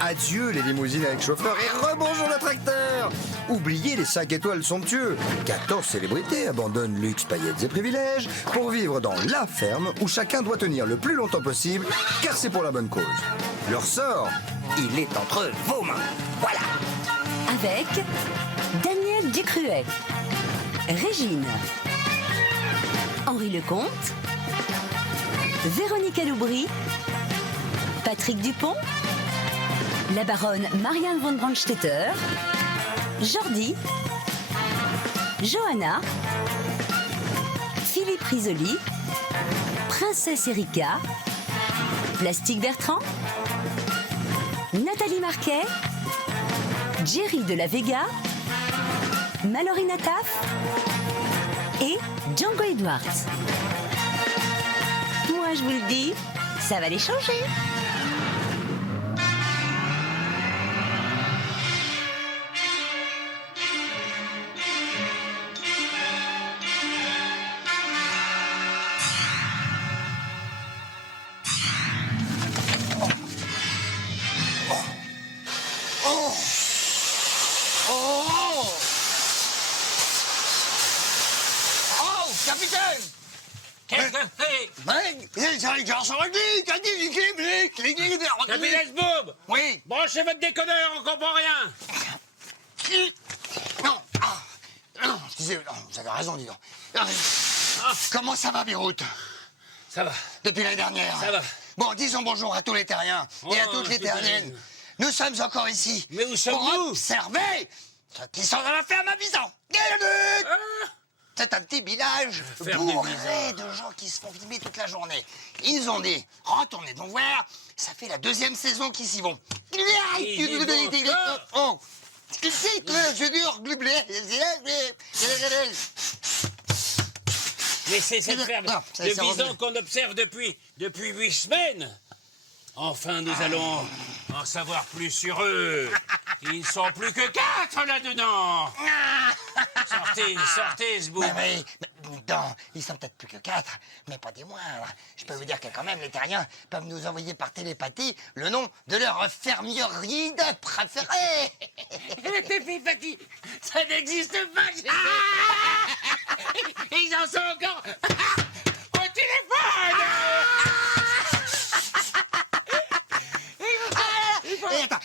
Adieu les limousines avec chauffeur et rebonjour le tracteur. Oubliez les 5 étoiles somptueux. 14 célébrités abandonnent luxe, paillettes et privilèges pour vivre dans la ferme où chacun doit tenir le plus longtemps possible car c'est pour la bonne cause. Leur sort, il est entre vos mains. Voilà. Avec Daniel Ducruet, Régine, Henri Lecomte, Véronique Aloubry, Patrick Dupont, la baronne Marianne von Brandstetter, Jordi, Johanna, Philippe Risoli, Princesse Erika, Plastique Bertrand, Nathalie Marquet, Jerry de la Vega, Mallory Nataf et Django Edwards. Moi, je vous le dis, ça va les changer. Capitaine Boob! Oui. Branchez votre déconneur, on comprend rien! Non, non, excusez, non, vous avez raison, dis donc. Comment ça va, Beyrouth? Ça va. Depuis l'année dernière. Ça va. Bon, disons bonjour à tous les terriens et à toutes les terriennes. Nous sommes encore ici. Mais où sommes-nous? Pour observer ceux qui sont dans la ferme à Visan. C'est un petit village bourré de gens qui se font filmer toute la journée. Ils nous ont dit, retournez donc voir, ça fait la 2e saison qu'ils s'y vont. Oh. Mais c'est cette ferme de Visan qu'on observe depuis 8 semaines. Enfin, nous allons en savoir plus sur eux. Ils ne sont plus que 4 là-dedans. Sortez, ce bout. Mais non, ils sont peut-être plus que 4, mais pas des moindres. Je peux vous dire que quand même, les terriens peuvent nous envoyer par télépathie le nom de leur fermier préféré. Le télépathie, ça n'existe pas. Ils en sont encore au téléphone. Attends.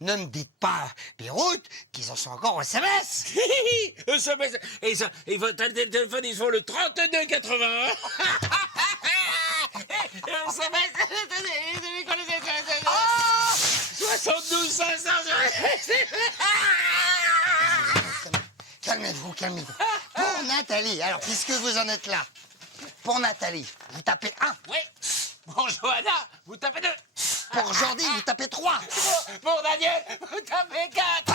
Ne me dites pas, Beyrouth, qu'ils en sont encore au SMS. SMS. Et votre téléphone, ils font le 3281. SMS. 72 500. Calmez-vous. Pour Nathalie, alors, puisque vous en êtes là, pour Nathalie, vous tapez 1. Oui. Pour Johanna, vous tapez 2. Pour Jordi, vous tapez 3. Pour Daniel, vous tapez 4.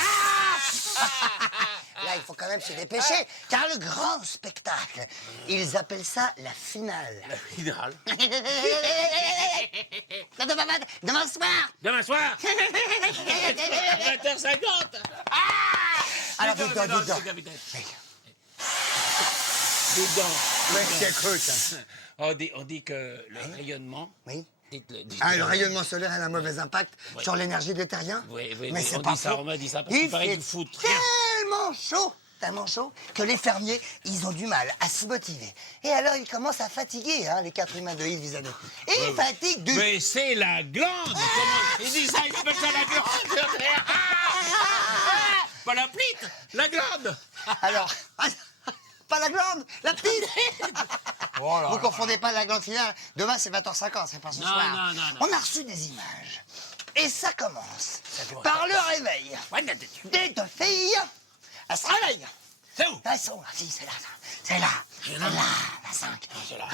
Là, il faut quand même se dépêcher, car le grand spectacle, ils appellent ça la finale. La finale. Demain soir. Demain soir. 20h50. Alors, dites donc. Oui, écoute. On dit que le rayonnement... Oui. Dites-le. Le rayonnement solaire a un mauvais impact sur l'énergie des terriens. Oui, mais c'est on pas dit ça, faux. on m'a dit ça, parce qu'il paraît du foot. Tellement chaud, que les fermiers, ils ont du mal à se motiver. Et alors, ils commencent à fatiguer, les 4 humains de Île-Visaneux. Et ils fatiguent du... Mais c'est la glande. Ils disent ça, ils appellent ça la glande. Pas la plite, la glande. Alors, pas la glande, la petite. Vous confondez pas la glande finale. Demain, c'est 20h50, c'est pas ce soir. Non. On a reçu des images. Et ça commence par le réveil des 2 filles. Elles se réveillent. C'est où? Elles sont là, si, c'est là. C'est là. C'est là, la 5. C'est là.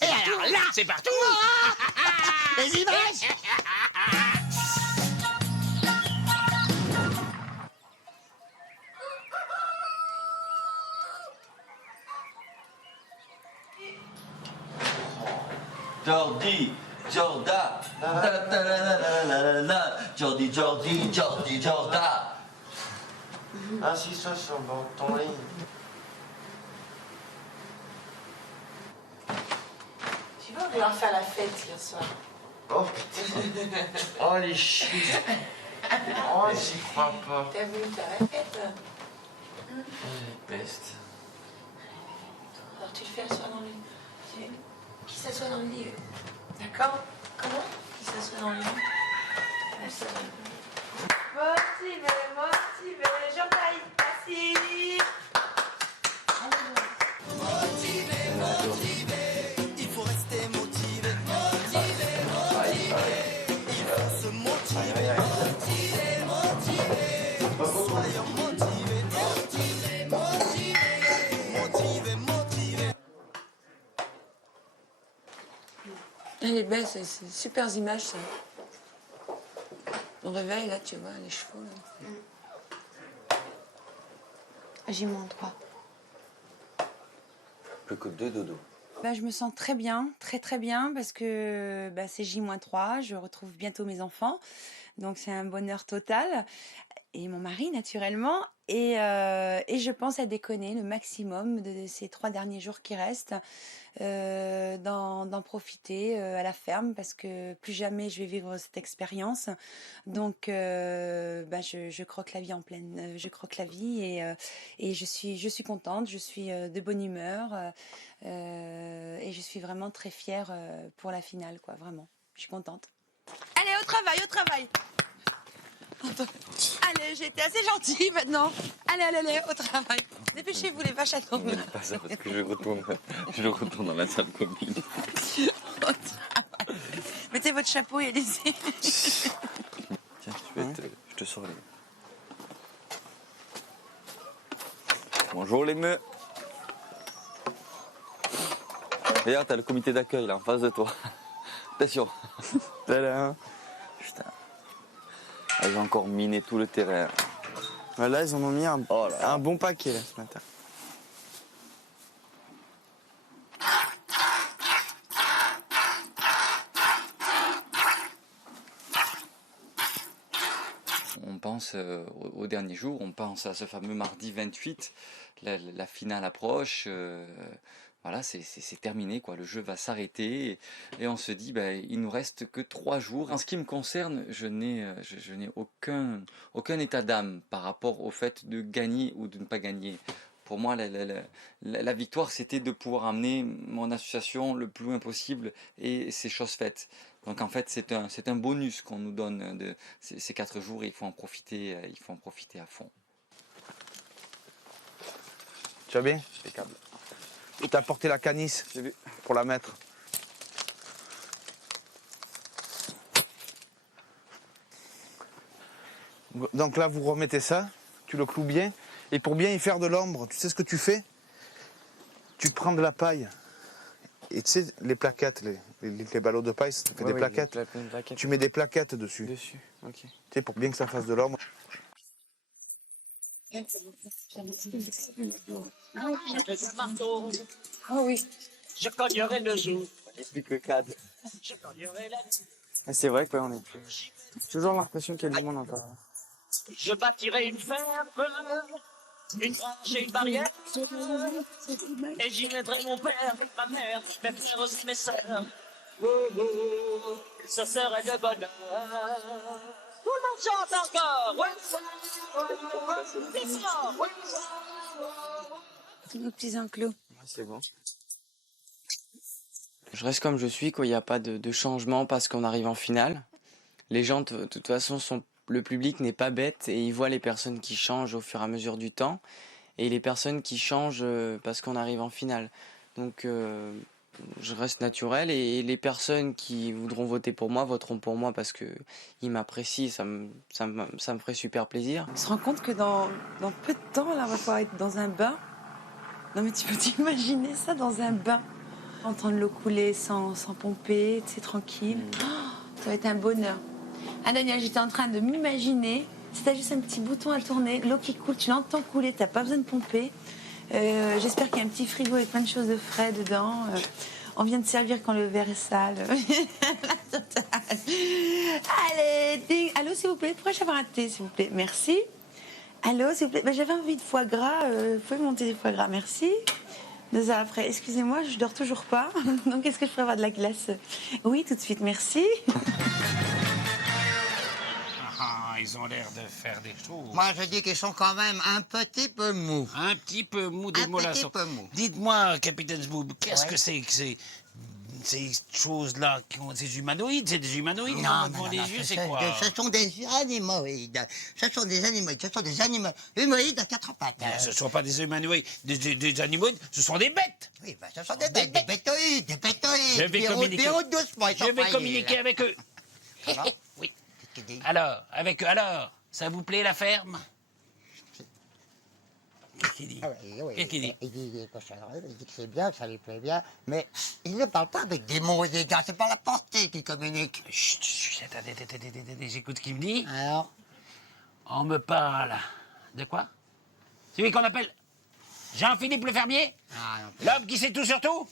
Et alors là, c'est partout. les images. Jordi, Jorda, Jordi, Jorda. Assis-toi sur le banc de ton lit. Tu vas vouloir faire la fête hier soir. Oh putain. Oh les chiens. Oh, j'y crois pas. T'as voulu ta raquette? Les pestes. Alors tu le fais asseoir dans le lit. Qui s'assoit dans le lit? D'accord? Comment? Qui s'assoit dans le lit? Motivé, j'en taille. Merci. Il faut rester motivé, motivé, motivé. Il faut se motiver, motiver, motiver. Soyons motivés, motivés, motivés, motivés, motivés. Elle est belle, c'est super images ça. Au réveil, là, tu vois, les chevaux. Là. J-3. Plus que 2 dodo. Bah, je me sens très bien, très bien, parce que bah, c'est J-3, je retrouve bientôt mes enfants, donc c'est un bonheur total. Et mon mari, naturellement, et je pense à déconner le maximum de ces 3 derniers jours qui restent, d'en profiter à la ferme, parce que plus jamais je vais vivre cette expérience. Donc, bah, je croque la vie en pleine, je croque la vie, et je suis contente, je suis de bonne humeur, et je suis vraiment très fière pour la finale, quoi, vraiment. Je suis contente. Allez, au travail. Allez, j'ai été assez gentille maintenant. Allez, au travail. Dépêchez-vous, les vaches attendent. Ne pas ça parce que je retourne dans la salle commune. Au travail. Mettez votre chapeau et allez-y. Tiens, je te sors les. Bonjour les meufs. Regarde, t'as le comité d'accueil là en face de toi. Attention. Tadam. Putain. Ils ont encore miné tout le terrain. Là, ils en ont mis un bon paquet là, ce matin. On pense au dernier jour, on pense à ce fameux mardi 28, la finale approche. Voilà, c'est terminé, quoi. Le jeu va s'arrêter et on se dit, il nous reste que 3 jours. En ce qui me concerne, je n'ai aucun état d'âme par rapport au fait de gagner ou de ne pas gagner. Pour moi, la victoire, c'était de pouvoir amener mon association le plus loin possible et c'est chose faite. Donc en fait, c'est un bonus qu'on nous donne de ces 4 jours et il faut en profiter à fond. Tu vas bien? Impeccable. Et t'as apporté la canisse pour la mettre. Donc là, vous remettez ça, tu le cloues bien. Et pour bien y faire de l'ombre, tu sais ce que tu fais? Tu prends de la paille. Et tu sais, les plaquettes, les ballots de paille, ça fait des plaquettes. Tu mets des plaquettes dessus. Ok. Tu sais, pour bien que ça fasse de l'ombre. Oh oui. Je cognerai le jour. Plus que 4. Je cognerai la nuit. C'est vrai que on est plus. J'ai toujours l'impression qu'il y a du monde encore. Je bâtirai une ferme, une branche et une barrière. Et j'y mettrai mon père, ma mère, mes frères aussi, mes sœurs. Oh, oh, ce serait de bonheur. Tout le monde chante encore. Ouais. Tous nos petits enclos. C'est bon. Je reste comme je suis, quoi. Il n'y a pas de changement parce qu'on arrive en finale. Les gens, de toute façon, le public n'est pas bête et il voit les personnes qui changent au fur et à mesure du temps et les personnes qui changent parce qu'on arrive en finale. Donc, je reste naturel et les personnes qui voudront voter pour moi voteront pour moi parce qu'ils m'apprécient. Ça me ferait super plaisir. On se rend compte que dans peu de temps, là, on va pouvoir être dans un bain. Non mais tu peux t'imaginer ça dans un bain, entendre l'eau couler sans pomper, tu sais, tranquille. Oh, ça va être un bonheur. Ah Daniel, j'étais en train de m'imaginer, si t'as juste un petit bouton à tourner, l'eau qui coule, tu l'entends couler, t'as pas besoin de pomper. J'espère qu'il y a un petit frigo avec plein de choses de frais dedans. On vient de servir quand le verre est sale. La totale. Allez, ding. Allô, s'il vous plaît, pourrais-je avoir un thé, s'il vous plaît? Merci. Allô, s'il vous plaît. J'avais envie de foie gras. Vous pouvez monter des foie gras, merci. 2 heures après, excusez-moi, je dors toujours pas. Donc, est-ce que je pourrais avoir de la glace? Oui, tout de suite, merci. Ah, ils ont l'air de faire des choses. Moi, je dis qu'ils sont quand même un petit peu mous. Un petit peu mou des Un mollassons. petit peu mou. Dites-moi, capitaine Zboob, qu'est-ce Ouais. que c'est que ces choses-là, ces humanoïdes? C'est des humanoïdes qui Non, ont non, devant non, les non, yeux, ce c'est quoi? ce sont des animoïdes. Ce sont des animoïdes. Ce sont des humanoïdes à 4 pattes. Non, ce ne sont pas des humanoïdes, des animaux, ce sont des bêtes. Oui, ben, ce sont des bêtes, des bétoïdes, des bétoïdes. Je vais communiquer. Des routes doucement, ils sont Je vais fragiles. communiquer avec eux. Alors Oui. Qu'est-ce qu'il dit? Alors, avec eux, alors, ça vous plaît la ferme? Qu'est-ce qu'il dit? Ah oui, Qu'est-ce qu'il dit? Il dit que ça, il dit que c'est bien, que ça lui plaît bien, mais il ne parle pas avec des mots et des gars, c'est pas la portée qui communique. Chut, chut, attendez, j'écoute ce qu'il me dit. Alors On me parle de quoi? Celui qu'on appelle Jean-Philippe le fermier? Ah, non. L'homme qui sait tout sur tout?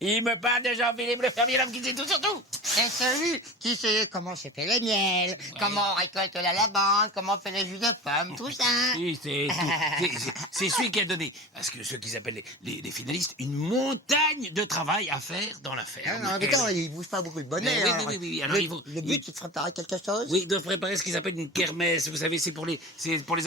Il me parle de Jean-Philippe le fermier, l'homme qui sait tout sur tout. C'est celui qui sait comment se fait le miel, comment on récolte la lavande, comment on fait les jus de pommes, tout ça. Oui, c'est celui qui a donné, parce que ceux qu'ils appellent les finalistes, une montagne de travail à faire dans la Ah, ferme. non, mais attends, il bouge pas beaucoup de bonnet. Mais oui, hein. oui, alors le, ils vont- le but, c'est de préparer quelque chose. Oui, ils doivent préparer ce qu'ils appellent une kermesse. Vous savez, c'est pour les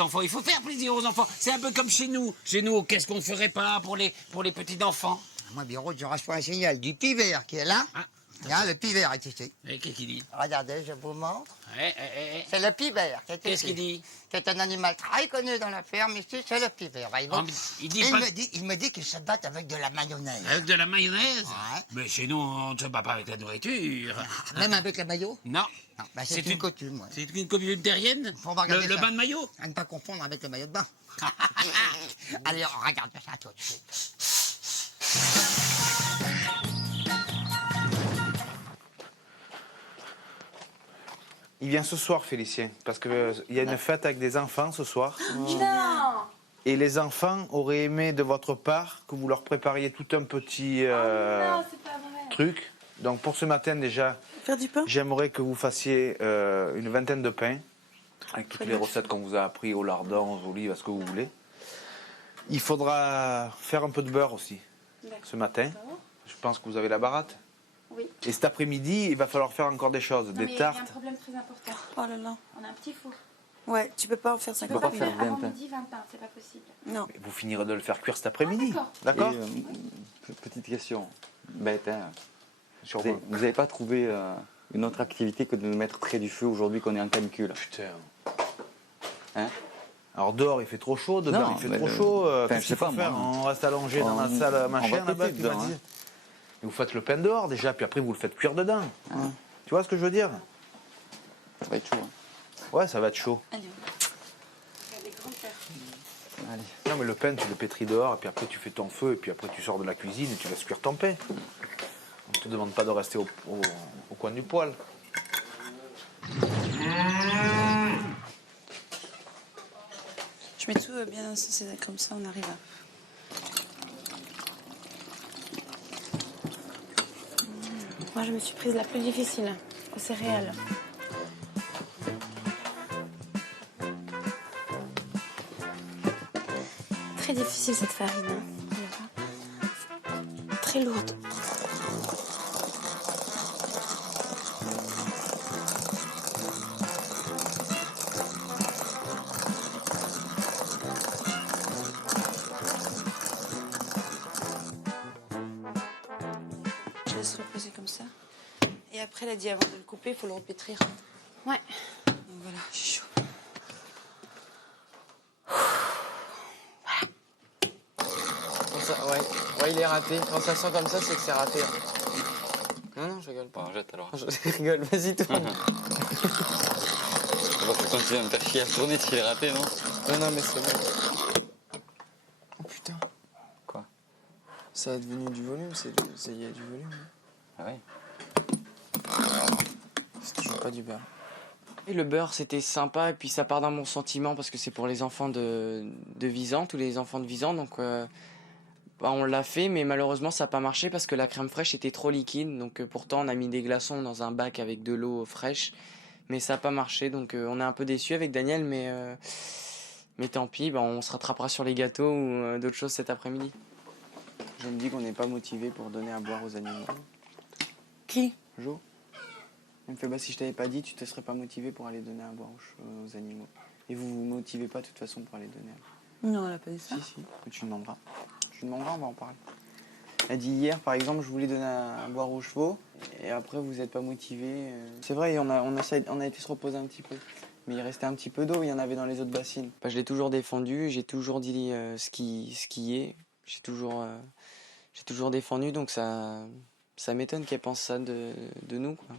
enfants. Il faut faire plaisir aux enfants. C'est un peu comme chez nous. Chez nous, qu'est-ce qu'on ne ferait pas pour les petits-enfants? Moi, Biro, je reçois un signal du pivert qui est là. Ah, Là, le pivert est ici. et qu'est-ce qu'il dit? Regardez, je vous montre. Eh. C'est le pivert qui est ici. Qu'est-ce qu'il dit? C'est un animal très connu dans la ferme ici, c'est le pivert. Bah, Ah, mais il dit pas- il me dit qu'ils se battent avec de la mayonnaise. Avec de la mayonnaise? Ouais. Mais chez nous, on ne se bat pas avec la nourriture. Même avec la mayo? Non. Non, bah, c'est une coutume. Ouais. C'est une coutume terrienne? On va regarder Le ça. bain de maillot? À ne pas confondre avec le maillot de bain. Allez, on regarde ça tout de suite. Il vient ce soir, Félicien, parce qu'il y a une fête avec des enfants ce soir. Non. Et les enfants auraient aimé de votre part que vous leur prépariez tout un petit Non, c'est pas vrai. truc. Donc pour ce matin déjà, Faire du pain? j'aimerais que vous fassiez une vingtaine de pains, avec toutes les recettes qu'on vous a appris, au lardon, aux olives, à ce que vous voulez. Il faudra faire un peu de beurre aussi, ce matin. Je pense que vous avez la baratte. Oui. Et cet après-midi, il va falloir faire encore des choses, Non, des mais il y a un tartes. problème très important. Oh là là. On a un petit four. Ouais, tu peux pas en faire Je 50 peux pas faire faire 20 avant pains. midi 20 pains, c'est pas possible. Non. Mais vous finirez de le faire cuire cet après-midi. Ah, d'accord? Petite question, bête, hein. Sur Vous n'avez pas trouvé une autre activité que de nous mettre près du feu aujourd'hui qu'on est en canicule? Putain. Hein? Alors dehors il fait trop chaud, dedans Non, il fait mais trop chaud. enfin, Qu'est-ce je sais qu'il faut pas, faire? moi. On reste allongé dans la On- salle on machin va là-bas, péter tu m'as dedans, dit. hein. Et vous faites le pain dehors déjà, puis après vous le faites cuire dedans. Tu vois ce que je veux dire? Ça va être chaud. Hein. Ouais, ça va être chaud. Allez, on va. des grandes terres. Allez. Non mais le pain tu le pétris dehors, et puis après tu fais ton feu, et puis après tu sors de la cuisine et tu laisses cuire ton pain. On te demande pas de rester au coin du poêle. Je mets tout bien, c'est comme ça, on arrive à... Moi, je me suis prise la plus difficile, aux céréales. Très difficile cette farine. Hein. Très lourde. Je laisse reposer comme ça. Et après, elle a dit avant de le couper, il faut le repétrir. Ouais. Donc voilà, j'ai chaud. Ouais, il est raté. Quand ça sent comme ça, c'est que c'est raté. Non, je rigole pas. Bon, jette alors. Je rigole, vas-y, tourne. On va continuer à me faire chier à tourner s'il est raté, non? Non, mais c'est bon. Oh putain. Quoi? Ça a devenu du volume, il y a du volume. Ah ouais. C'est toujours pas du beurre. Et le beurre, c'était sympa, et puis ça part d'un bon sentiment, parce que c'est pour les enfants de Visan, tous les enfants de Visan, donc on l'a fait, mais malheureusement ça n'a pas marché, parce que la crème fraîche était trop liquide, donc pourtant on a mis des glaçons dans un bac avec de l'eau fraîche, mais ça n'a pas marché, donc on est un peu déçus avec Daniel, mais Mais tant pis, on se rattrapera sur les gâteaux ou d'autres choses cet après-midi. Je me dis qu'on n'est pas motivé pour donner à boire aux animaux. Qui? Jo. Il me fait, si je t'avais pas dit, tu te serais pas motivé pour aller donner à boire aux animaux. Et vous vous motivez pas de toute façon pour aller donner à boire. Non, elle a pas dit ça. Si, mais tu demanderas. Tu demanderas, on va en parler. Elle dit hier, par exemple, je voulais donner à boire aux chevaux, et après vous n'êtes pas motivé. C'est vrai, on a été se reposer un petit peu. Mais il restait un petit peu d'eau, il y en avait dans les autres bassines. Je l'ai toujours défendu, j'ai toujours dit ce qui est. J'ai toujours défendu, donc ça m'étonne qu'elle pense ça de nous, quoi.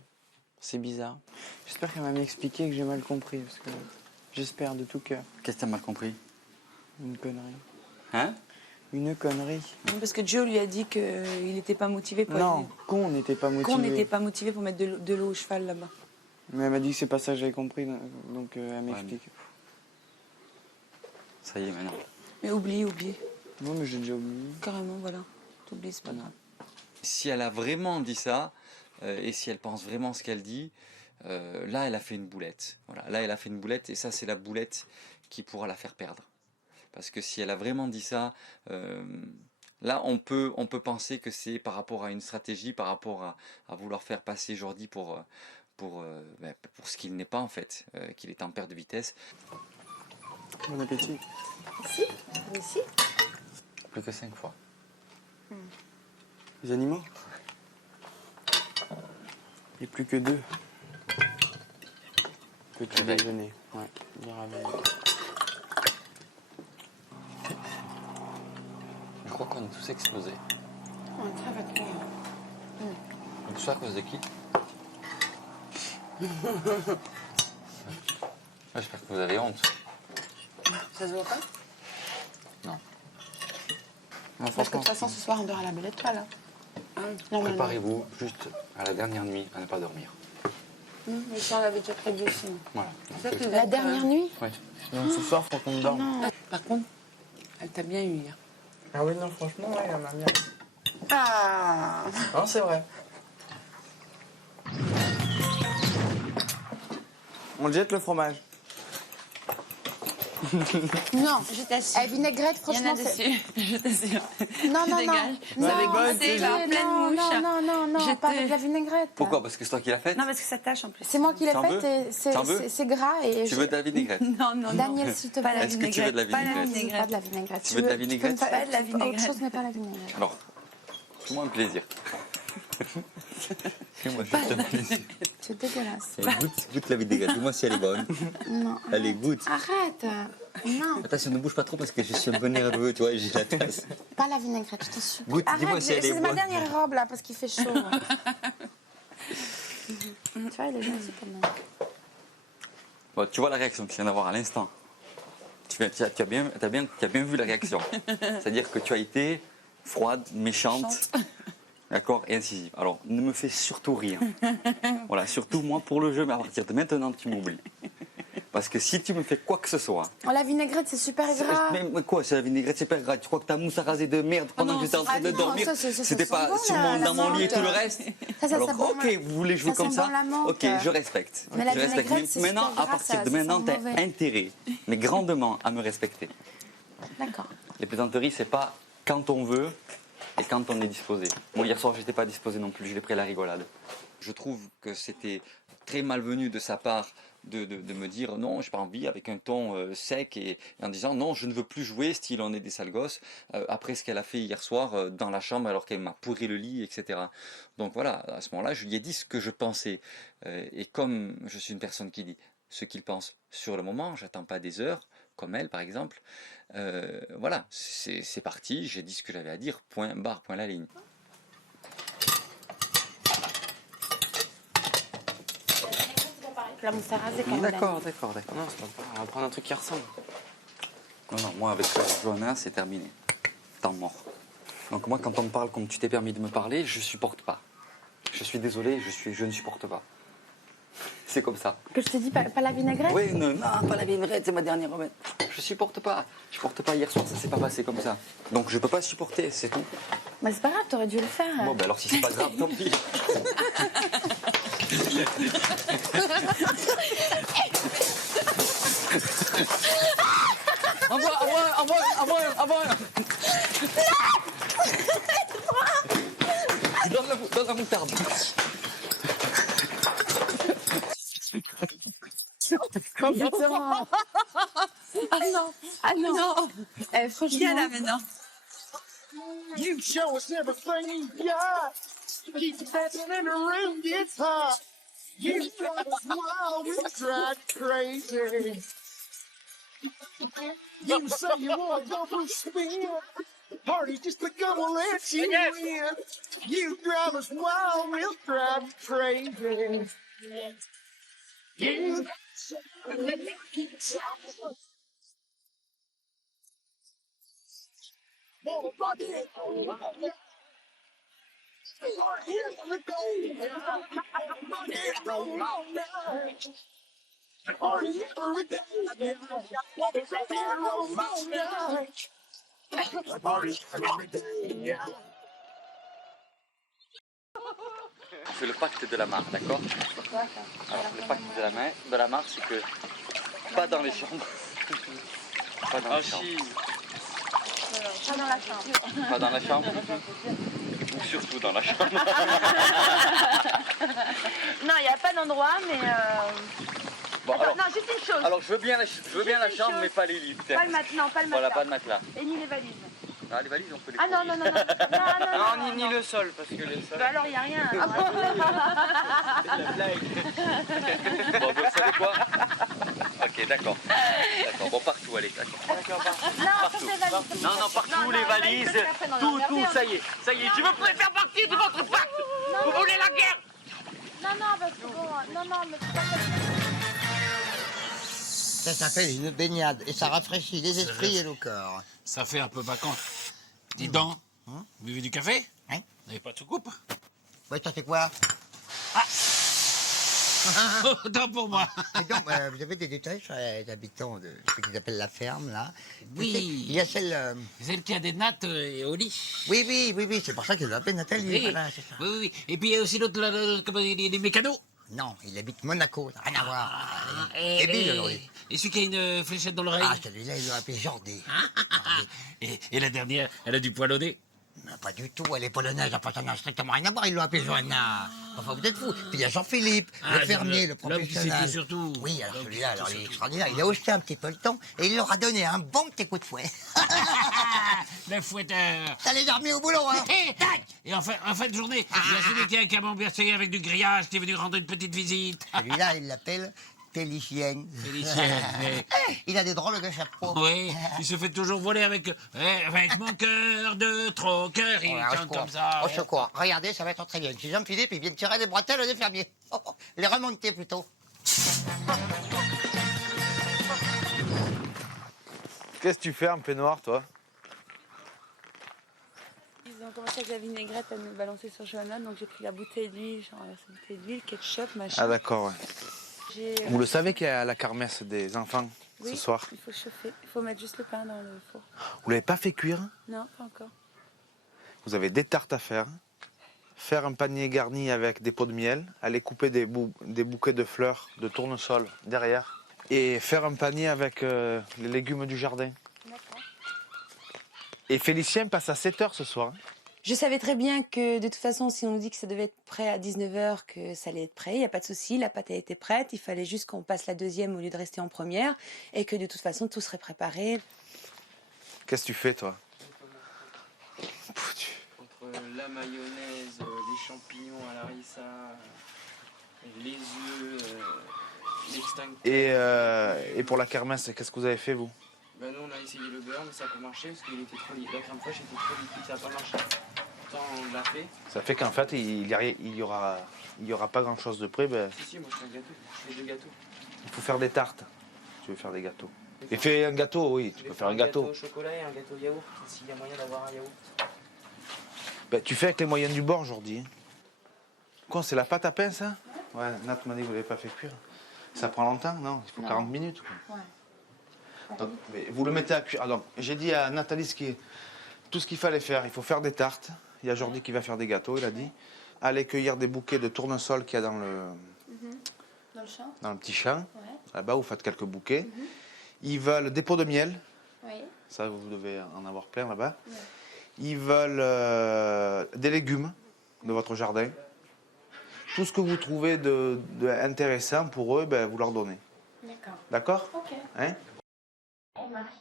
C'est bizarre. J'espère qu'elle m'a expliqué que j'ai mal compris, parce que j'espère de tout cœur. Qu'est-ce que t'as mal compris? Une connerie. Hein? Une connerie. Parce que Joe lui a dit qu'il n'était pas motivé pour... Non, qu'on n'était pas motivé. Qu'on n'était pas motivé pour mettre de l'eau au cheval là-bas. Mais elle m'a dit que c'est pas ça que j'avais compris, donc elle m'explique. Ça y est, maintenant. Mais oublie. Non, mais j'ai déjà oublié. Carrément, voilà. T'oublies, c'est pas grave. Si elle a vraiment dit ça, et si elle pense vraiment ce qu'elle dit, là, elle a fait une boulette. Voilà, là, elle a fait une boulette, et ça, c'est la boulette qui pourra la faire perdre. Parce que si elle a vraiment dit ça, là, on peut penser que c'est par rapport à une stratégie, par rapport à vouloir faire passer Jordi pour ce qu'il n'est pas, en fait, qu'il est en perte de vitesse. Bon appétit. Merci. Vous aussi? Plus que 5 fois. Les animaux? Et plus que 2. Petit déjeuner. Ouais, bien réveillé. Je crois qu'on est tous explosés. On est très fatigués. Tout ça à cause de qui? J'espère que vous avez honte. Ça se voit pas? Non. Parce que de toute façon, ce soir, on dort à la belle étoile. Hein. Préparez-vous juste à la dernière nuit à ne pas dormir. Mais ça, on l'avait déjà prévu aussi. Voilà. La dernière nuit? Oui. Donc ce soir, faut qu'on dorme. Non. Par contre, elle t'a bien eu hier. Ah oui, non, franchement, ouais, elle m'a bien. Ah! Non, c'est vrai. On le jette le fromage. Non, Je t'assure. vinaigrette, Il y en franchement, a c'est... dessus, je t'assure. Non, non, non. Dégage. Non, Avec c'est goûté, là, plein de mouches. Non, pas avec la vinaigrette. Pourquoi? Parce que c'est toi qui l'as faite? Non, parce que ça tâche en plus. C'est moi qui l'ai T'en faite veux? et T'en veux? c'est gras et... Tu veux de la vinaigrette? Non, non, non. Daniel, s'il te plaît. Est-ce que tu veux de la Pas la vinaigrette? Pas de la vinaigrette. Tu veux de la vinaigrette? Pas de la vinaigrette. Autre chose, mais pas la vinaigrette. Alors, fais-moi un plaisir. Fais-moi juste un plaisir. C'est dégueulasse. Goûte la vinaigrette. Dis-moi si elle est bonne. Non. Allez, goûte. Arrête. Non. Attention, ne bouge pas trop parce que je suis un peu nerveux, tu vois, j'ai la tasse. Pas la vinaigrette, je te supplie. Goûte, dis-moi Arrête, si elle est c'est ma bonne. dernière robe là parce qu'il fait chaud. Tu vois, il est gentil quand même. Bon, tu vois la réaction qu'il vient d'avoir à l'instant. Tu as bien vu la réaction. C'est-à-dire que tu as été froide, méchante, d'accord, et incisive. Alors, ne me fais surtout rien. Voilà, surtout moi pour le jeu, mais à partir de maintenant, tu m'oublies. Parce que si tu me fais quoi que ce soit... Oh, la vinaigrette, c'est super gras. Mais quoi, c'est la vinaigrette, c'est pas grave. Tu crois que ta mousse à raser de merde pendant que j'étais en train de dormir, c'était pas dans mon lit et tout le reste? Alors, ok, vous voulez jouer comme ça? Ok, je respecte. Mais la Je respecte. vinaigrette, c'est Maintenant, super à gras, partir ça de maintenant, sent t'as mauvais. intérêt, mais grandement, à me respecter. D'accord. Les plaisanteries, c'est pas quand on veut et quand on est disposé. Moi, hier soir, j'étais pas disposé non plus, je l'ai pris à la rigolade. Je trouve que c'était très malvenu de sa part de me dire non, j'ai pas envie, avec un ton sec et en disant non, je ne veux plus jouer, style on est des sales gosses, après ce qu'elle a fait hier soir dans la chambre alors qu'elle m'a pourri le lit, etc. Donc voilà, à ce moment-là, je lui ai dit ce que je pensais. Et comme je suis une personne qui dit ce qu'il pense sur le moment, j'attends pas des heures, comme elle par exemple, voilà, c'est parti, j'ai dit ce que j'avais à dire, point barre, point la ligne. La mousse à raser quand même. D'accord. Non, c'est pas grave. On va prendre un truc qui ressemble. Non, moi avec Johanna, c'est terminé. Temps mort. Donc moi, quand on me parle comme tu t'es permis de me parler, je supporte pas. Je suis désolé, je ne supporte pas. C'est comme ça. Que je te dis, pas la vinaigrette? Oui, non, pas la vinaigrette, c'est ma dernière remède. Je supporte pas. Je supporte pas hier soir, ça s'est pas passé comme ça. Donc je peux pas supporter, c'est tout. Bah c'est pas grave, t'aurais dû le faire. Bon, ben alors si c'est pas grave, tant pis. Ah non, ah non. Eh, franchement. Viens là maintenant. You show us everything you got. Keep dancing in the room, gets hot. You drive us wild, we drive crazy. You say you want to go for a spin. Party just begun, we'll let you in. You drive us wild, we'll drive you crazy. You On fait le pacte de la mare, d'accord? Alors le pacte de la mare, c'est que pas dans les chambres. Pas dans les chambres. Pas dans la chambre. Pas dans la chambre. Ou surtout dans la chambre. Non, il n'y a pas d'endroit, mais... Bon, Attends, alors, non, juste une chose. alors je veux bien la chambre, chose. mais pas les lits. Pas le matelas, non, pas le matelas. Voilà, pas de matelas. Et ni les valises. Ah, les valises, on peut les Ah non, non, non, non. Non, non, non, ni le sol, parce que le sol... Bah alors, il n'y a rien. Bon, vous savez quoi? Ok, d'accord. D'accord, bon, partout, allez, d'accord. Non, les valises. Non, partout, les valises, tout, ça y est, je veux plus faire partie de votre pacte. Vous voulez la guerre? Non, parce que bon, non, mais c'est pas Ça s'appelle une baignade et ça rafraîchit les esprits et le corps. Ça fait un peu vacances. Dis donc, vous buvez du café? Hein? Vous n'avez pas de soucoupe? Ouais, ça fait quoi? Autant pour moi. Et donc, vous avez des détails sur les habitants de ce qu'ils appellent la ferme, là? Oui. Il y a celle... Celle qui a des nattes et au lit. Oui, c'est pour ça qu'ils l'appellent Nathalie. Oui. Voilà, c'est ça. Oui. Et puis il y a aussi l'autre, comment il dit, les mécanos. Non, il habite Monaco, ça n'a rien à voir. Et Bill, aujourd'hui. Et celui qui a une fléchette dans l'oreille. Ah, celui-là, il l'a appelé Jordi. Et la dernière, elle a du poil au nez. Non, pas du tout, elle est polonaise, enfin, ça n'a strictement rien à voir, ils l'ont appelé Johanna. Enfin, vous êtes fous. Puis il y a Jean-Philippe, le fermier, le l'homme qui sait professionnel. tout surtout. Oui, alors celui-là, alors, il est extraordinaire. Il a haussé un petit peu le ton et il leur a donné un bon petit coup de fouet. Le fouetteur. Ça les a remis au boulot, hein. Et en fin de journée, il y a celui qui a un camembert avec du grillage qui est venu rendre une petite visite. Celui-là, il l'appelle Félicien. Il a des drôles de chapeaux. Oui, il se fait toujours voler avec mon cœur de troqueur. Il chante comme ça. Au secours. Regardez, ça va être très bien. Si Jean-Philippe, il vient de tirer les bretelles des fermiers. Les remonter plutôt. Qu'est-ce que tu fais en peignoir, toi? Ils ont commencé avec la vinaigrette à nous balancer sur Johanna, donc j'ai pris la bouteille d'huile, j'ai renversé la bouteille d'huile, ketchup, machin. Ah d'accord, ouais. J'ai, Vous le savez qu'il y a la kermesse des enfants ce soir? Il faut chauffer, il faut mettre juste le pain dans le four. Vous l'avez pas fait cuire? Non, pas encore. Vous avez des tartes à faire. Faire un panier garni avec des pots de miel. Aller couper des bouquets de fleurs, de tournesol derrière. Et faire un panier avec les légumes du jardin. D'accord. Et Félicien passe à 7h ce soir. Je savais très bien que de toute façon, si on nous dit que ça devait être prêt à 19h, que ça allait être prêt, il n'y a pas de souci, la pâte a été prête, il fallait juste qu'on passe la deuxième au lieu de rester en première, et que de toute façon, tout serait préparé. Qu'est-ce que tu fais, toi? Entre la mayonnaise, les champignons à la harissa, les œufs, l'extincteur... Et pour la kermesse, qu'est-ce que vous avez fait, vous? Ben nous, on a essayé le beurre, mais ça n'a pas marché parce qu'il était trop liquide. La crème fraîche était trop liquide, ça n'a pas marché. Pourtant, on l'a fait. Ça fait qu'en fait, il y aura pas grand-chose de près. Ben, Si, moi je fais un gâteau, je fais 2 gâteaux. il faut faire des tartes. Tu veux faire des gâteaux. Et fais un gâteau, oui, tu peux faire un gâteau. Un gâteau au chocolat et un gâteau yaourt, s'il y a moyen d'avoir un yaourt. Ben, tu fais avec les moyens du bord aujourd'hui. Quoi, c'est la pâte à pain, ça? Ouais, Nat m'a dit que vous l'avez pas fait cuire. Ça prend longtemps, non? Il faut 40 minutes. Quoi. Ouais. Donc, mais vous le mettez à cuire. Alors, j'ai dit à Nathalie tout ce qu'il fallait faire. Il faut faire des tartes. Il y a Jordi qui va faire des gâteaux, il a dit. Aller cueillir des bouquets de tournesol qu'il y a dans Dans le champ. le petit champ. Ouais. Là-bas, vous faites quelques bouquets. Ils veulent des pots de miel. Oui. Ça, vous devez en avoir plein là-bas. Ouais. Ils veulent des légumes de votre jardin. tout ce que vous trouvez intéressant pour eux, ben, vous leur donnez. D'accord. D'accord? Ok. Hein? Ça marche.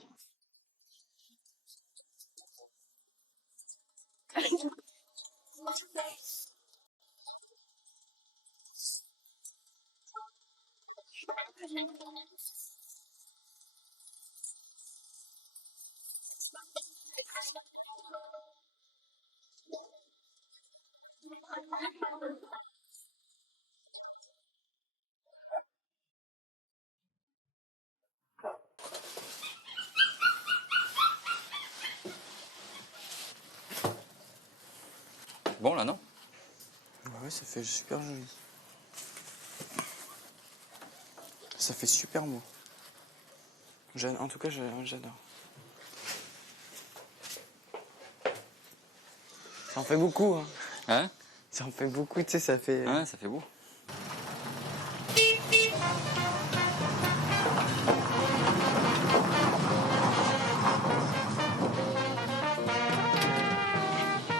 Bon là, non? Ouais, ça fait super joli. Ça fait super beau. En tout cas, j'adore. Ça en fait beaucoup. Hein. Hein? Ça en fait beaucoup, tu sais, ça fait... Ouais, ça fait beau.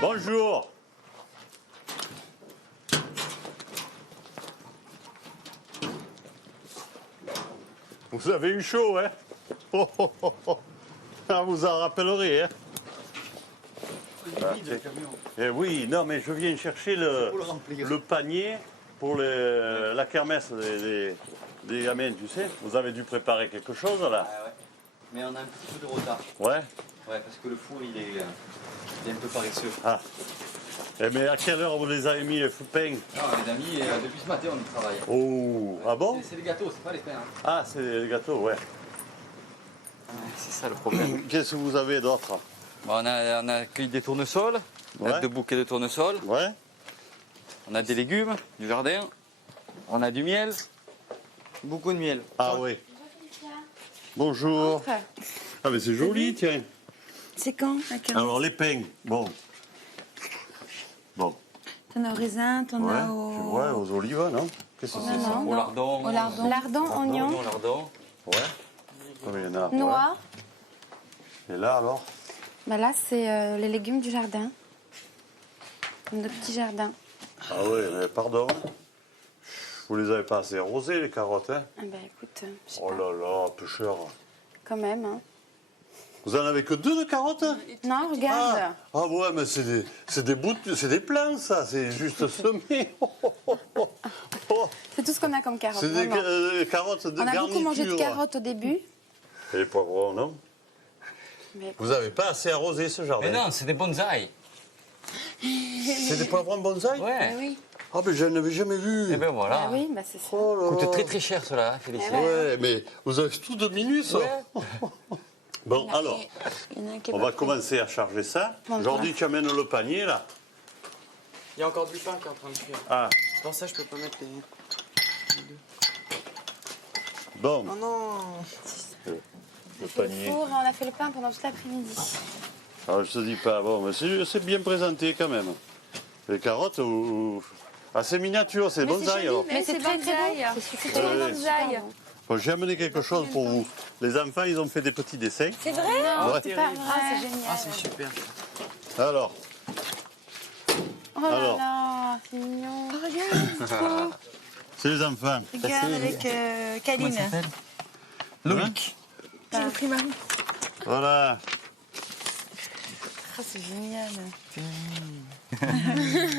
Bonjour. Vous avez eu chaud, hein? Oh, oh, oh, oh. Ah, vous en rappellerez, hein? Eh oui, non, mais je viens chercher le panier pour la kermesse des gamins, tu sais. Vous avez dû préparer quelque chose, là? Ah ouais. Mais on a un petit peu de retard. Ouais? Ouais, parce que le four, il est un peu paresseux. Ah. Eh, mais à quelle heure vous les avez mis, les pains? Non, les amis, depuis ce matin, on y travaille. Oh, ah bon? C'est les gâteaux, c'est pas les pains. Hein. Ah, c'est les gâteaux, ouais. C'est ça le problème. Qu'est-ce que vous avez d'autre? Bon, on a cueilli des tournesols, Ouais. 2 bouquets de tournesols. Ouais. On a des légumes, du jardin. On a du miel. Beaucoup de miel. Ah oui. Bonjour. Ah mais c'est joli, tiens. C'est quand la kermesse? Alors les pains, bon. Bon. T'en as au raisin, t'en Ouais, as au... je vois, aux olives, non? Qu'est-ce que c'est ça? Au lardon. Au lardon. Lardon, oignon, Oignon, lardon. Ouais. Combien il y en a? noix. Ouais. Et là alors? Bah là, c'est les légumes du jardin. De petits jardins. Ah oui, mais pardon. Vous les avez pas assez arrosées, les carottes, hein? Ah bah écoute, je sais Oh pas. là là, peu cher. Quand même, hein. Vous en avez que 2 de carottes? Non, regarde. Ah ouais, mais c'est des plants, ça, c'est juste semé. C'est tout ce qu'on a comme carottes. C'est des vraiment. carottes de On a garniture. beaucoup mangé de carottes au début. Et les poivrons, non? Mais... Vous n'avez pas assez arrosé ce jardin? Mais non, c'est des bonsaïs. C'est des poivrons bonsaï? Ouais. oui. Ah, mais je n'en avais jamais vu. Et ben voilà. Ah oui, bah c'est ça. Oh là Coûte là. très très cher cela, Félicie. Ouais, mais vous avez tout de minus, ça. Ouais. Bon, alors, Il y en a un qui est on pas va prêt. commencer à charger ça. Bon, Jordi, tu amènes le panier, là. Il y a encore du pain qui est en train de cuire. Ah, C'est pour ça que je peux pas mettre les deux. bon. Oh non. Le Le panier. four, on a fait le pain pendant toute l'après-midi. Alors, je te dis pas, bon, mais c'est bien présenté quand même. Les carottes, assez miniature, c'est bonsaï, alors. Mais c'est très très bon. C'est super Ouais. bonsaï. Bon, j'ai amené quelque chose pour vous. Les enfants, ils ont fait des petits dessins. C'est vrai? Ouais. C'est pas vrai. Ah, c'est génial. Ah, c'est super. Alors, Oh là Alors. là, c'est mignon. Oh, regarde, c'est les enfants. regarde avec Kaline. Loïc. J'ai pris Marie. Voilà. Oh, c'est génial.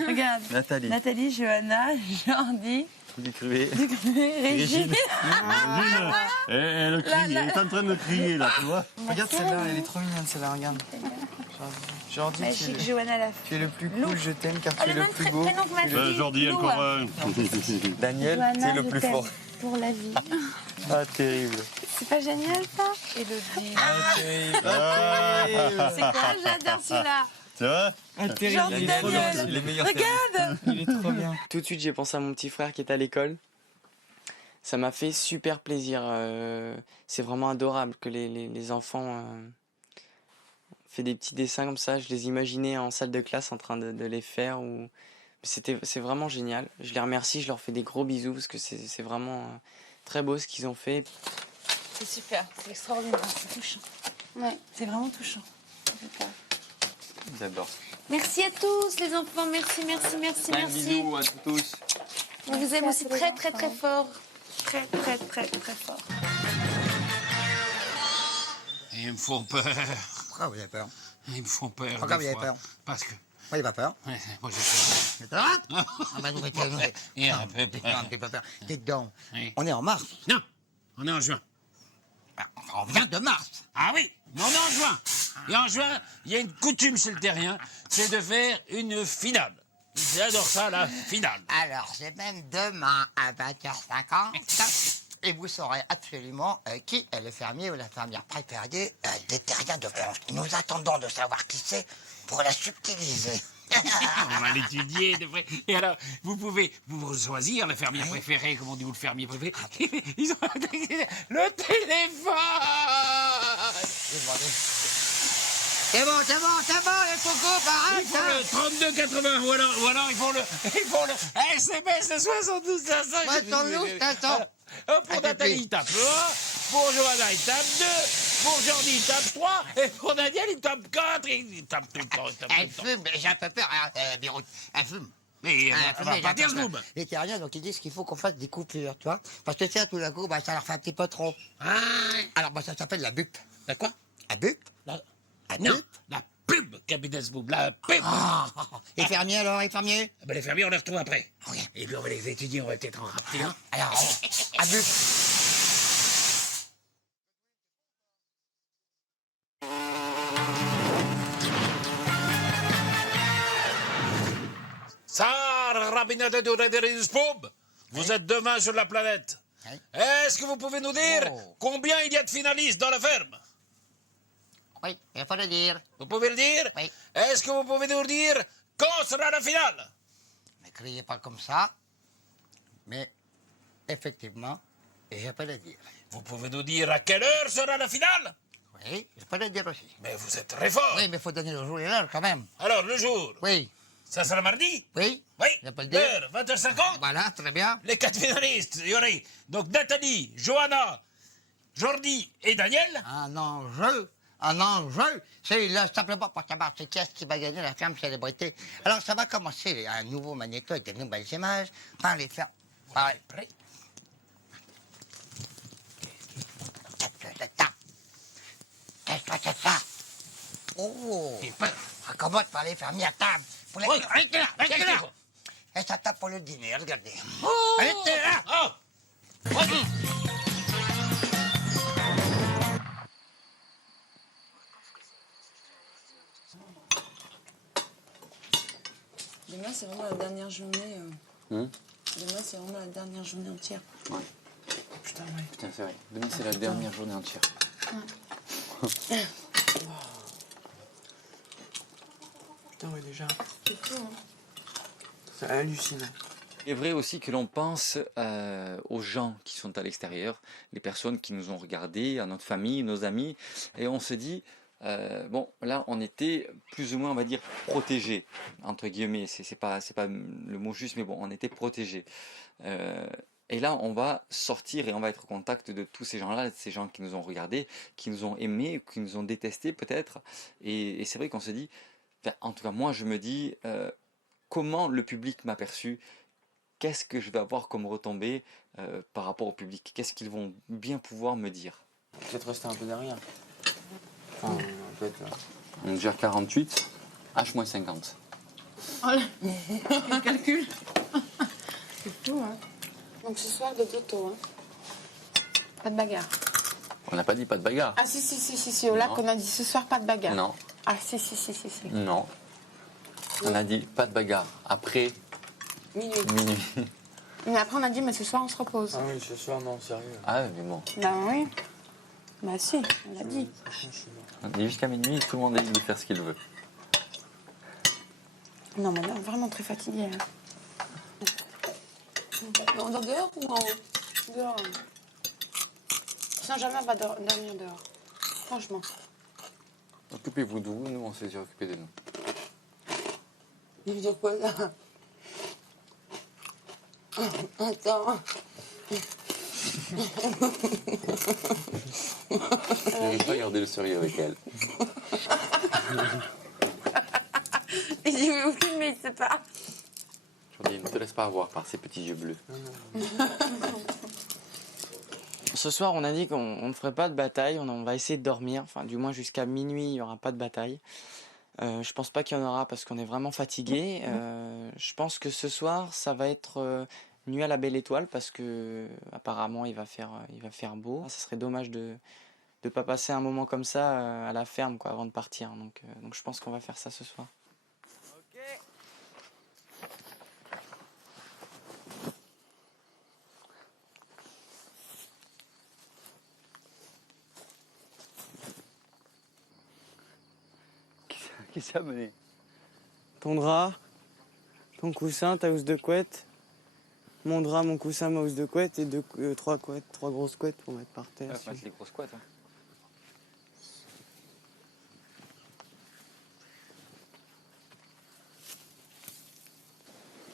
Regarde. Nathalie, Johanna, Jordi, Ducruet. Régine. Elle crie, elle est en train de crier, là, tu vois. Regarde celle-là, elle est trop mignonne celle-là, regarde. Jordi, Magique, Johanna la tu es le plus cool, je t'aime car tu es le le même plus beau. prénom que ma fille. Jordi, Lou. encore un. Daniel, Johanna, c'est le je plus t'aime fort. pour la vie. Ah, terrible. C'est pas génial ça? Elodie. Ah, C'est quoi? J'adore celui-là. c'est vrai? Jordi Daniel. Les meilleurs Regarde. Il est trop bien. Tout de suite, j'ai pensé à mon petit frère qui est à l'école. Ça m'a fait super plaisir. C'est vraiment adorable que les enfants fait des petits dessins comme ça. Je les imaginais en salle de classe en train de les faire. C'est vraiment génial. Je les remercie, je leur fais des gros bisous parce que c'est vraiment très beau ce qu'ils ont fait. C'est super, c'est extraordinaire, c'est touchant. Ouais. C'est vraiment touchant. J'adore. Merci à tous les enfants, merci, merci, merci, Un merci. bisou à tous. On vous aime aussi très très très fort. Très très très très fort. Ils me font peur. Pourquoi vous avez peur? Ils me font peur. Pourquoi des vous avez fois. peur? Parce que. Moi, il n'a pas peur. Ouais, moi j'ai peur. C'est peur? Ah bah, vous mettez... Il a un peu Non, peur. t'es pas peur. Dites donc, Oui. on est en mars. Non, on est en juin. Ah, on vient de mars. Ah oui, mais on est en juin. Et en juin, il y a une coutume chez le terrien, c'est de faire une finale. Ils adorent ça, la finale. Alors, c'est même demain à 20h50. Et vous saurez absolument qui est le fermier ou la fermière préférée des terriens de France. Nous attendons de savoir qui c'est pour la subtiliser. On va l'étudier de près. Et alors, vous pouvez vous choisir le fermier préféré, comment on dit, ou le fermier préféré. Ils ont le téléphone. C'est bon, les cocos, pareil. Il faut le 3280 ou alors ils font le SMS de 72 500. 72 500. Pour Nathalie, il tape 1, pour Johanna, il tape 2, pour Jordi, il tape 3, et pour Daniel, il tape 4, il tape tout le temps. Elle fume, j'ai un peu peur, Biroute. Elle fume. Mais on va partir ce boum. Les terriens, donc ils disent qu'il faut qu'on fasse des coupures, tu vois. Parce que ça, tout d'un coup, bah, ça leur fait un petit peu trop. Ah. Alors, bah, ça s'appelle la bupe. La quoi? La bupe? Non, la pub, capitaine Sboub, la pub. Les fermiers, alors, les fermiers? Ah ben, les fermiers, on les retrouve après. Oui. Et puis on va les étudier, on va peut-être en rappeler un. Alors, la bupe. Vous êtes demain sur la planète. Oui. Est-ce que vous pouvez nous dire combien il y a de finalistes dans la ferme? Oui, il faut le dire. Vous pouvez le dire? Oui. Est-ce que vous pouvez nous dire quand sera la finale? Ne criez pas comme ça. Mais, effectivement, je peux le dire. Vous pouvez nous dire à quelle heure sera la finale? Oui, je peux le dire aussi. Mais vous êtes très fort. Oui, mais il faut donner le jour et l'heure quand même. Alors, le jour, Oui. ça sera mardi? Oui. Oui. Je peux le dire. L'heure, 20h50? Voilà, très bien. Les 4 finalistes, il y aurait donc Nathalie, Johanna, Jordi et Daniel. Un enjeu. Un enjeu. C'est là simplement pour savoir c'est qui va gagner la ferme célébrité. Alors, ça va commencer un nouveau magnéto avec de nouvelles images par les fermes. Par... Qu'est-ce que c'est ça? Oh! Recommode par les fermiers à table. Pour les... Restez là, restez là! Et ça tape pour le dîner, regardez. Restez là! Demain, c'est vraiment la dernière journée. Demain, c'est vraiment la dernière journée entière. Ouais. Putain, ouais. Putain, c'est vrai. Demain, c'est la dernière journée entière. Putain, ouais, déjà. C'est fou, hein. C'est hallucinant. Il est vrai aussi que l'on pense aux gens qui sont à l'extérieur, les personnes qui nous ont regardés, à notre famille, nos amis, et on se dit, bon, là, on était plus ou moins, on va dire, protégés, entre guillemets, c'est pas le mot juste, mais bon, on était protégés. Et là, on va sortir et on va être au contact de tous ces gens-là, ces gens qui nous ont regardés, qui nous ont aimés, qui nous ont détestés peut-être, et c'est vrai qu'on se dit, enfin, en tout cas, moi, je me dis, comment le public m'a perçu? Qu'est-ce que je vais avoir comme retombée par rapport au public? Qu'est-ce qu'ils vont bien pouvoir me dire? Peut-être rester un peu derrière. Enfin, peut-être. On gère 48, H-50. Oh là, quel calcul. C'est fou, hein. Donc ce soir, de Toto, hein. Pas de bagarre. On n'a pas dit pas de bagarre. Ah si, au lac, on a dit ce soir, pas de bagarre. Non. Ah si. Non. On a dit pas de bagarre. Après minuit. Mais après, on a dit, mais ce soir, on se repose. Ah oui, ce soir, non, sérieux. Ah mais bon. Bah oui. Bah si, on l'a dit. On dit jusqu'à minuit, tout le monde est libre de faire ce qu'il veut. Non, mais là, vraiment très fatiguée. Hein. On dort dehors ou en haut? Dehors. Sinon, jamais on va dormir dehors. Franchement. Occupez-vous de vous, nous on s'est occupé de nous. Il veut dire quoi, là? Attends. J'arrive pas à garder le sourire avec elle. Il dit, mais vous filmez, il sait pas. Je Allez, ne te laisse pas avoir par ces petits yeux bleus. Ce soir, on a dit qu'on ne ferait pas de bataille, on va essayer de dormir, enfin du moins jusqu'à minuit, il n'y aura pas de bataille. Je pense pas qu'il y en aura parce qu'on est vraiment fatigué. Je pense que ce soir, ça va être nuit à la belle étoile parce que apparemment il va faire beau. Ce serait dommage de ne pas passer un moment comme ça à la ferme quoi, avant de partir. Donc je pense qu'on va faire ça ce soir. Qui s'est amené? Ton drap, ton coussin, ta housse de couette, mon drap, mon coussin, ma housse de couette et trois grosses couettes pour mettre par terre. Mettre les grosses couettes. Hein.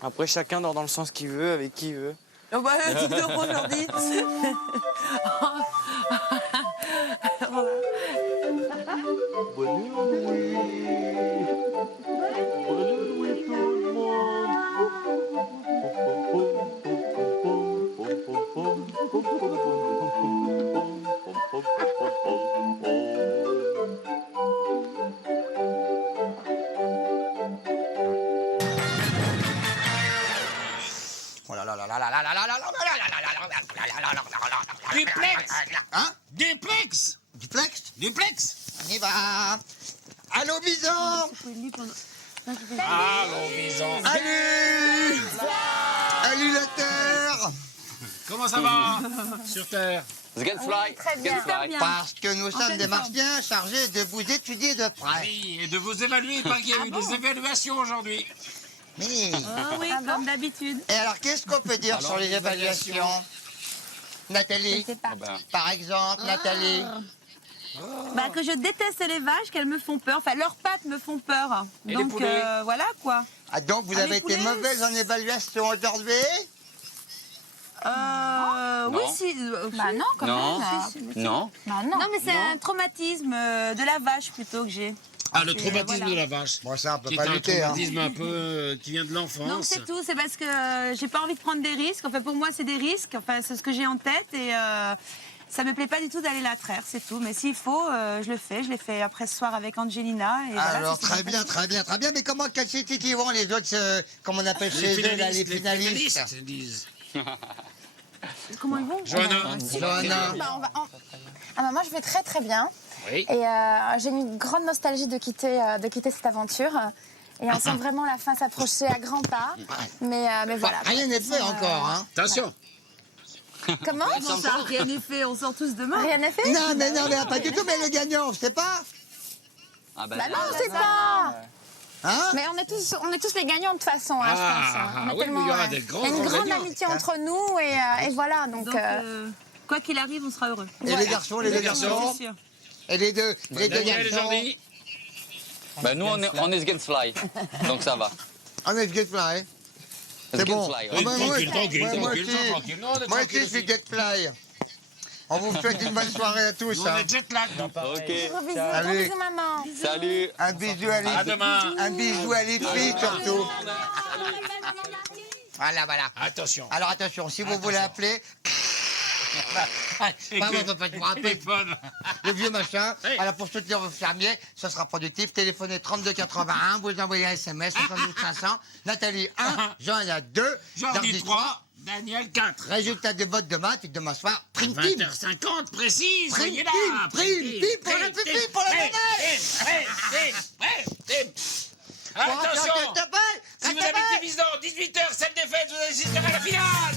Après, chacun dort dans le sens qu'il veut, avec qui il veut. Oh bah, dis donc aujourd'hui. Duplex. Hein? Duplex. Duplex? Duplex. On y va. Allô, bison. Allons, bison. Salut. Salut la Terre. Comment ça va sur Terre? Sganfly. Très bien. Parce que nous sommes des Martiens chargés de vous étudier de près. Oui, et de vous évaluer, parce qu'il y a eu des évaluations aujourd'hui. Oui. Oui, comme d'habitude. Et alors, qu'est-ce qu'on peut dire sur les évaluations? Nathalie, par exemple, Nathalie. Bah, que je déteste les vaches, qu'elles me font peur. Enfin, leurs pattes me font peur. Et donc les poulets voilà quoi. Ah, donc vous avez les été poulets mauvaise en évaluation aujourd'hui? Oui, si. Bah non, quand Non. même. Non. Bah, non, mais c'est un traumatisme de la vache plutôt que j'ai. Ah, le traumatisme de la vache. Bon, ça, on peut Qui est pas un lutter. Hein. traumatisme un peu qui vient de l'enfance. Non, c'est tout. C'est parce que j'ai pas envie de prendre des risques. Enfin, pour moi, c'est des risques. Enfin, c'est ce que j'ai en tête et ça me plaît pas du tout d'aller la traire, c'est tout. Mais s'il faut, je le fais. Je l'ai fait après ce soir avec Angelina. Et voilà, Alors, très bien, très bien, très bien. Mais comment, c'est qui vont les autres, comment on appelle chez eux, là, les finalistes? ils disent. Comment ils vont? Johanna. Johanna. Ah bah moi je vais très très bien. Oui. Et j'ai une grande nostalgie de quitter cette aventure. Et on sent vraiment la fin s'approcher à grands pas. Mais voilà. Rien n'est fait encore, hein. Attention. Comment? Ça, rien n'est fait. On sort tous demain. Rien n'est fait? Non, mais pas du tout. Mais le gagnant, c'est pas. Ah Bah non, c'est ça. Hein? Mais on est tous les gagnants de toute façon, hein, je pense. On est oui, mais il y aura tellement, des grands il y a une grande gagnants. amitié entre nous et voilà. Donc, quoi qu'il arrive, on sera heureux. Et les garçons, les deux garçons? C'est sûr. Et les deux Daniel et garçons? Jordi. Ben nous, on est Sganfly. Donc ça va. On est Getfly. C'est bon. Sganfly, Oui, ouais. tranquille. Non, on est Moi tranquille aussi, je suis Getfly. On vous souhaite une bonne soirée à tous. Nous, on Hein. est jet lag. Ok. gros bisous, Allez. gros bisous maman. Salut. Un bisou à les À demain. Un bisou à les filles surtout. Voilà, voilà. Attention. Alors attention, si vous voulez appeler, maman ne peut pas te rappeler. Téléphone. Le vieux machin, Oui. alors pour soutenir vos fermiers, ça sera productif. Téléphonez 3281, vous envoyez un SMS 72 500. Nathalie 1, Jean 2, Jordi 3, Daniel 4. Résultat de vote demain, puis demain soir, prime team. 20h50 précise, Prime soyez là. team pour la pipi, pour la jeunesse. Attention. Si vous habitez Visan, 18h, cette défaite, vous assisterez à la finale.